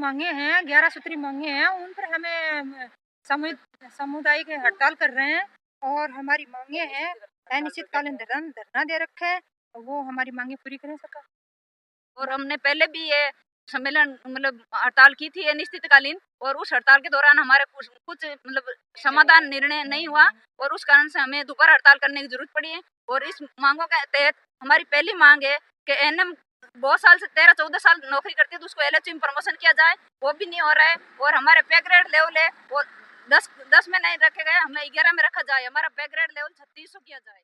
मांगे हैं 11 सूत्री मांगे हैं, उन पर हमें सामुदायिक हड़ताल कर रहे हैं और हमारी मांगे हैं अनिश्चितकालीन धरना दे रखा है, वो हमारी मांगे पूरी करें सरकार। और हमने पहले भी ये सम्मेलन मतलब हड़ताल की थी अनिश्चितकालीन, और उस हड़ताल के दौरान हमारे कुछ मतलब समाधान निर्णय नहीं हुआ और उस कारण से हमें दोबारा हड़ताल करने की जरूरत पड़ी है। और इस मांगों के तहत हमारी पहली मांग है कि एनएम बहुत साल से 13-14 साल नौकरी करती है तो उसको एलएचयू में प्रमोशन किया जाए, वो भी नहीं हो रहा है। और हमारे पे ग्रेड लेवल है वो 10 में नहीं रखे गए, हमें 11 में रखा जाए, हमारा पे ग्रेड लेवल 3600 किया जाए।